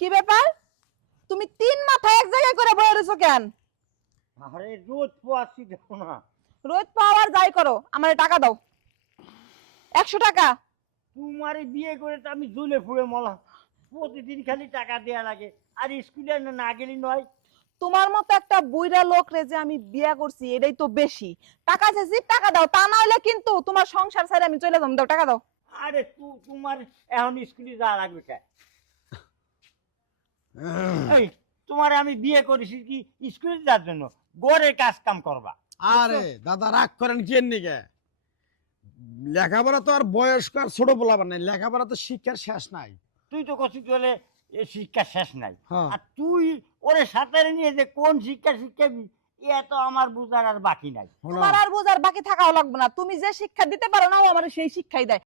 কি ব্যাপার? তুমি তিন মাথা এক জায়গায় করে বয়ে রয়েছো কেন? আরে রোদ পোয়াচ্ছি দেখো না। রোজ পাওয়ার যাই করো, আমার টাকা দাও। 100 টাকা। তোমারে বিয়ে করে তো আমি ঝুলে ফুলে মলা, প্রতিদিন খালি টাকা দেয়া লাগে। আর স্কুলে না গেলি নয়। তোমার মতো একটা বুইড়া লোক রে যে আমি বিয়া করছি এটাই তো বেশি। টাকা চাইছি, টাকা দাও, তা না হলে কিন্তু তোমার সংসার ছেড়ে আমি চলে যাবো। দাও টাকা দাও। আরে তোমার এখন স্কুলে যাওয়া লাগবে কে? এই তোমারে আমি বিয়ে করেছি কি স্কুলে যাওয়ার জন্য? গড়ের কাজ কাম করবা। আরে দাদা রাগ করেন কি নিকে? লেখাপড়া তো আর বয়স্ক আর ছোট বলাবার নাই, লেখাপড়া তো শিক্ষার শেষ নাই। তুই তো কছি চলে শিক্ষা শেষ নাই। হ্যাঁ। আর তুই ওরে সাথে নিয়ে যে কোন শিক্ষা শিখাবি এ তো আমার বুঝার আর বাকি নাই। তোমার আর বোঝার বাকি থাকাও লাগবে না, তুমি যে শিক্ষা দিতে পারো না ও আমার সেই শিক্ষাই দেয়।